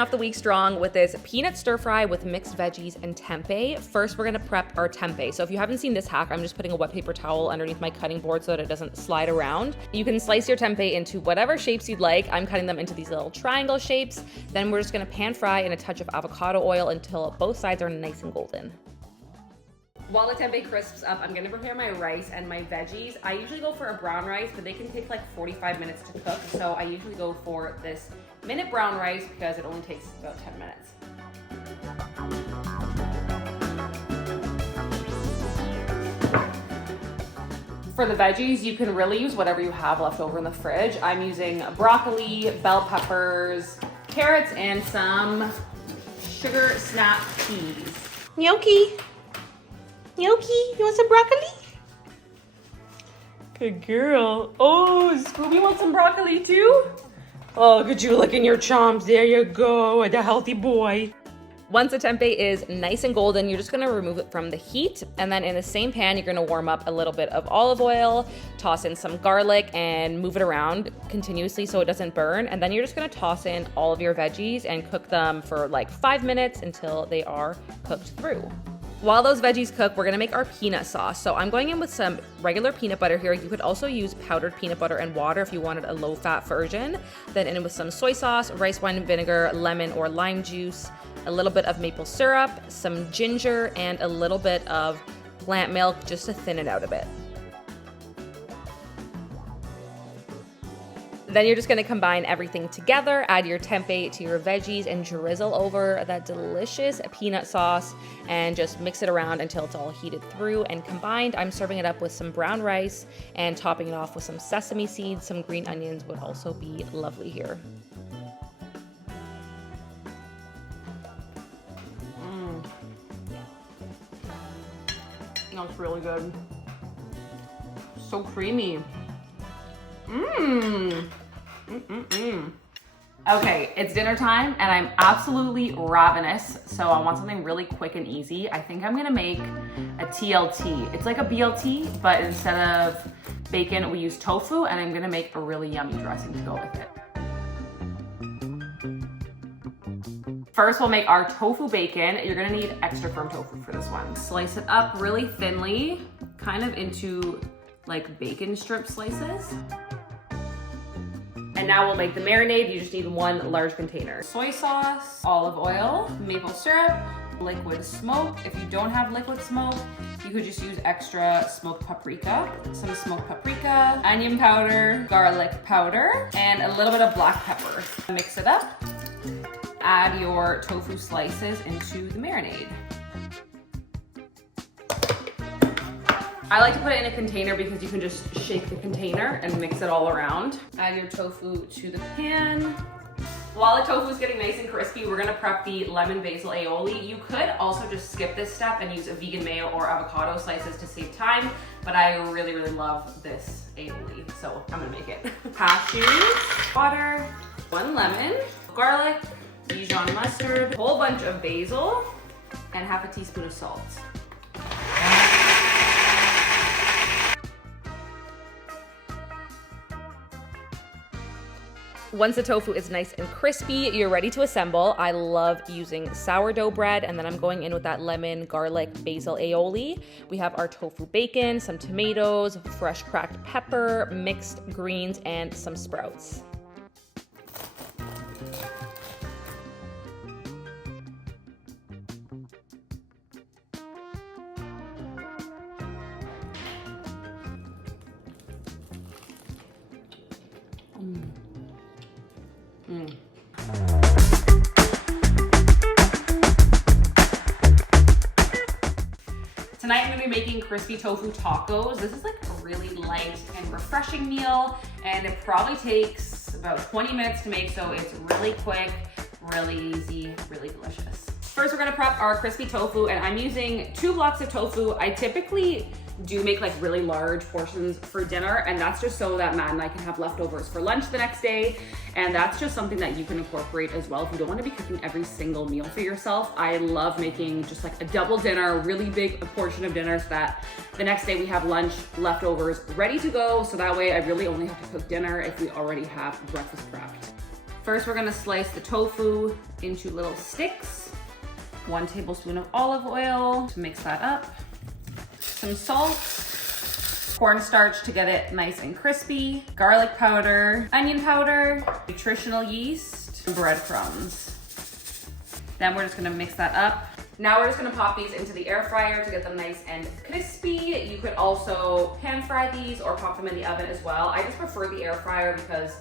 off the week strong with this peanut stir fry with mixed veggies and tempeh. First, we're gonna prep our tempeh. So if you haven't seen this hack, I'm just putting a wet paper towel underneath my cutting board so that it doesn't slide around. You can slice your tempeh into whatever shapes you'd like. I'm cutting them into these little triangle shapes. Then we're just gonna pan fry in a touch of avocado oil until both sides are nice and golden. While the tempeh crisps up, I'm gonna prepare my rice and my veggies. I usually go for a brown rice, but they can take like 45 minutes to cook. So I usually go for this minute brown rice because it only takes about 10 minutes. For the veggies, you can really use whatever you have left over in the fridge. I'm using broccoli, bell peppers, carrots, and some sugar snap peas. Gnocchi. Gnocchi, you want some broccoli? Good girl. Oh, Scooby wants some broccoli too? Oh, look at you licking your chomps. There you go, the healthy boy. Once the tempeh is nice and golden, you're just gonna remove it from the heat. And then in the same pan, you're gonna warm up a little bit of olive oil, toss in some garlic, and move it around continuously so it doesn't burn. And then you're just gonna toss in all of your veggies and cook them for like 5 minutes until they are cooked through. While those veggies cook, we're gonna make our peanut sauce. So I'm going in with some regular peanut butter here. You could also use powdered peanut butter and water if you wanted a low-fat version. Then in with some soy sauce, rice wine vinegar, lemon or lime juice, a little bit of maple syrup, some ginger, and a little bit of plant milk just to thin it out a bit. Then you're just gonna combine everything together, add your tempeh to your veggies, and drizzle over that delicious peanut sauce, and just mix it around until it's all heated through and combined. I'm serving it up with some brown rice and topping it off with some sesame seeds. Some green onions would also be lovely here. That's really good. So creamy. Okay, it's dinner time and I'm absolutely ravenous, so I want something really quick and easy. I think I'm gonna make a TLT. It's like a BLT, but instead of bacon, we use tofu, and I'm gonna make a really yummy dressing to go with it. First, we'll make our tofu bacon. You're gonna need extra firm tofu for this one. Slice it up really thinly, kind of into like bacon strip slices. And now we'll make the marinade. You just need 1 large container. Soy sauce, olive oil, maple syrup, liquid smoke. If you don't have liquid smoke, you could just use extra smoked paprika, some smoked paprika, onion powder, garlic powder, and a little bit of black pepper. Mix it up. Add your tofu slices into the marinade. I like to put it in a container because you can just shake the container and mix it all around. Add your tofu to the pan. While the tofu is getting nice and crispy, we're gonna prep the lemon basil aioli. You could also just skip this step and use a vegan mayo or avocado slices to save time, but I really, really love this aioli, so I'm gonna make it. Cashews, water, 1 lemon, garlic, Dijon mustard, a whole bunch of basil, and half a teaspoon of salt. Once the tofu is nice and crispy, you're ready to assemble. I love using sourdough bread, and then I'm going in with that lemon, garlic, basil aioli. We have our tofu bacon, some tomatoes, fresh cracked pepper, mixed greens, and some sprouts. Tonight I'm gonna be making crispy tofu tacos. This is like a really light and refreshing meal, and it probably takes about 20 minutes to make, so it's really quick, really easy, really delicious. First, we're gonna prep our crispy tofu, and I'm using 2 blocks of tofu. I typically do make like really large portions for dinner, and that's just so that Matt and I can have leftovers for lunch the next day. And that's just something that you can incorporate as well if you don't want to be cooking every single meal for yourself. I love making just like a double dinner, a really big portion of dinner, so that the next day we have lunch leftovers ready to go. So that way I really only have to cook dinner if we already have breakfast prepped. First, we're gonna slice the tofu into little sticks. 1 tablespoon of olive oil to mix that up. Some salt, cornstarch to get it nice and crispy, garlic powder, onion powder, nutritional yeast, and breadcrumbs. Then we're just gonna mix that up. Now we're just gonna pop these into the air fryer to get them nice and crispy. You could also pan fry these or pop them in the oven as well. I just prefer the air fryer because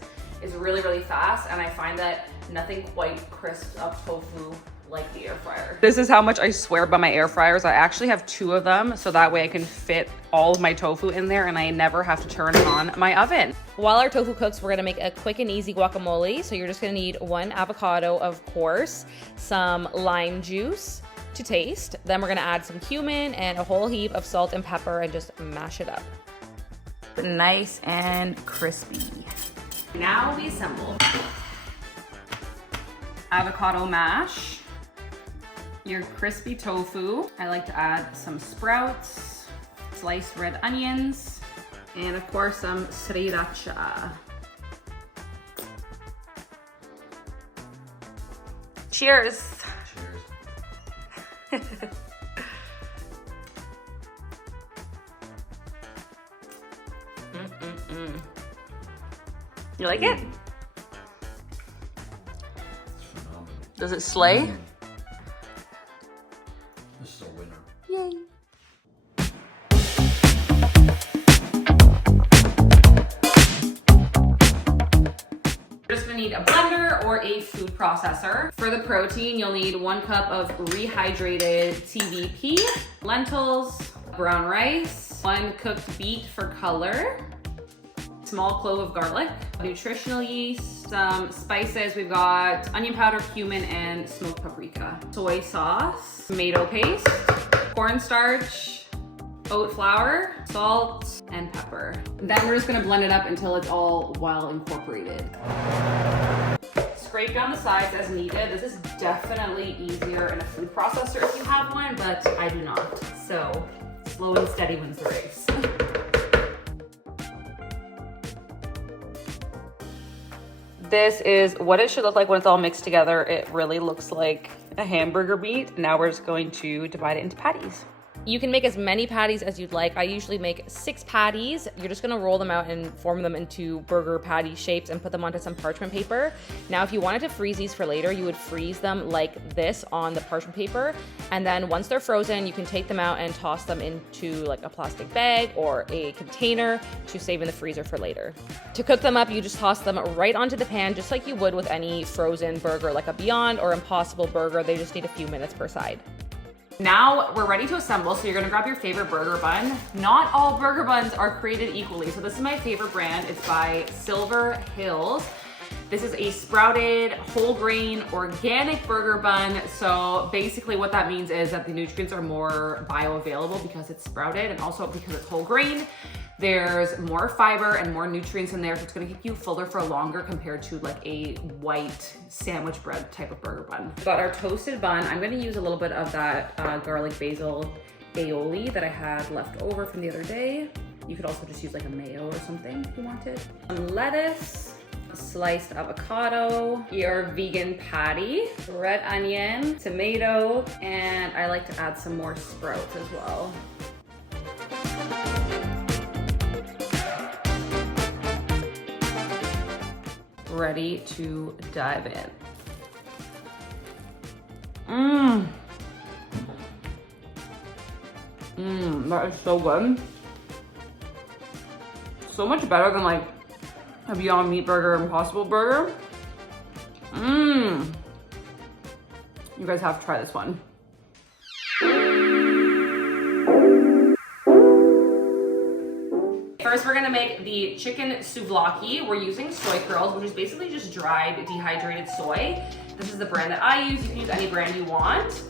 it's really, really fast, and I find that nothing quite crisps up tofu like the air fryer. This is how much I swear by my air fryers. I actually have 2 of them, so that way I can fit all of my tofu in there and I never have to turn on my oven. While our tofu cooks, we're gonna make a quick and easy guacamole. So you're just gonna need 1 avocado, of course, some lime juice to taste. Then we're gonna add some cumin and a whole heap of salt and pepper and just mash it up. Nice and crispy. Now we assemble. Avocado mash, your crispy tofu. I like to add some sprouts, sliced red onions, and of course some sriracha. Cheers. Cheers. You like it? It's phenomenal. Does it slay? This is a winner. Yay. You're just gonna need a blender or a food processor. For the protein, you'll need 1 cup of rehydrated TBP, lentils, brown rice, 1 cooked beet for color, small clove of garlic, nutritional yeast, some spices. We've got onion powder, cumin, and smoked paprika, soy sauce, tomato paste, cornstarch, oat flour, salt, and pepper. Then we're just gonna blend it up until it's all well incorporated. Scrape down the sides as needed. This is definitely easier in a food processor if you have one, but I do not. So slow and steady wins the race. This is what it should look like when it's all mixed together. It really looks like a hamburger meat. Now we're just going to divide it into patties. You can make as many patties as you'd like. I usually make 6 patties. You're just gonna roll them out and form them into burger patty shapes and put them onto some parchment paper. Now, if you wanted to freeze these for later, you would freeze them like this on the parchment paper. And then once they're frozen, you can take them out and toss them into like a plastic bag or a container to save in the freezer for later. To cook them up, you just toss them right onto the pan, just like you would with any frozen burger, like a Beyond or Impossible burger. They just need a few minutes per side. Now we're ready to assemble, so you're gonna grab your favorite burger bun. Not all burger buns are created equally, so this is my favorite brand. It's by Silver Hills. This is a sprouted, whole grain, organic burger bun. So basically what that means is that the nutrients are more bioavailable because it's sprouted, and also because it's whole grain. There's more fiber and more nutrients in there, so it's gonna keep you fuller for longer compared to like a white sandwich bread type of burger bun. We've got our toasted bun. I'm gonna use a little bit of that garlic basil aioli that I had left over from the other day. You could also just use like a mayo or something if you wanted. Some lettuce, sliced avocado, your vegan patty, red onion, tomato, and I like to add some more sprouts as well. Ready to dive in. That is so good. So much better than like a Beyond Meat burger, Impossible burger. You guys have to try this one. First, we're gonna make the chicken souvlaki. We're using soy curls, which is basically just dried, dehydrated soy. This is the brand that I use. You can use any brand you want.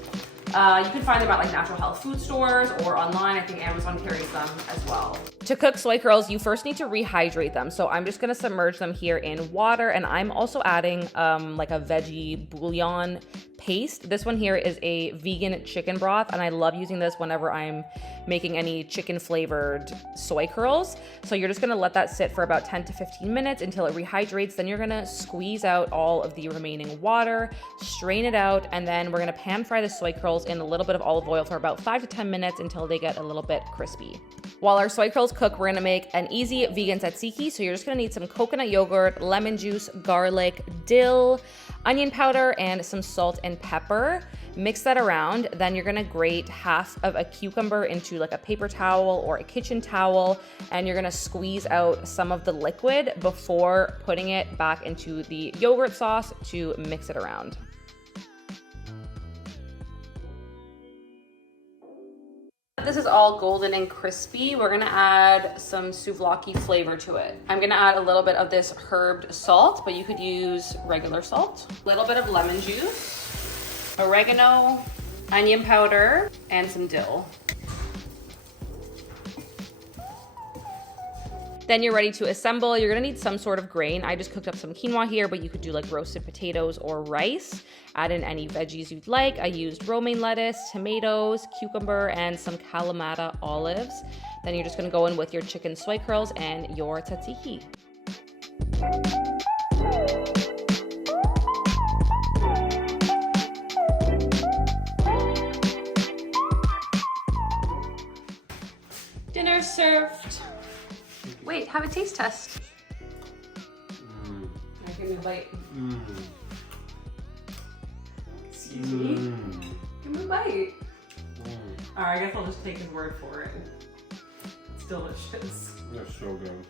You can find them at like natural health food stores or online. I think Amazon carries them as well. To cook soy curls, you first need to rehydrate them. So I'm just gonna submerge them here in water, and I'm also adding like a veggie bouillon paste. This one here is a vegan chicken broth, and I love using this whenever I'm making any chicken flavored soy curls. So you're just gonna let that sit for about 10 to 15 minutes until it rehydrates. Then you're gonna squeeze out all of the remaining water, strain it out, and then we're gonna pan fry the soy curls in a little bit of olive oil for about 5 to 10 minutes until they get a little bit crispy. While our soy curls cook, we're gonna make an easy vegan tzatziki. So you're just gonna need some coconut yogurt, lemon juice, garlic, dill, onion powder, and some salt and pepper. Mix that around. Then you're gonna grate half of a cucumber into like a paper towel or a kitchen towel, and you're gonna squeeze out some of the liquid before putting it back into the yogurt sauce to mix it around. This is all golden and crispy. We're gonna add some souvlaki flavor to it. I'm gonna add a little bit of this herbed salt, but you could use regular salt. A little bit of lemon juice, oregano, onion powder, and some dill. Then you're ready to assemble. You're gonna need some sort of grain. I just cooked up some quinoa here, but you could do like roasted potatoes or rice. Add in any veggies you'd like. I used romaine lettuce, tomatoes, cucumber, and some Kalamata olives. Then you're just gonna go in with your chicken soy curls and your tzatziki. Dinner served. Wait, have a taste test. Give me a bite. Excuse me. Give me a bite. All right, I guess I'll just take his word for it. It's delicious. They're so good.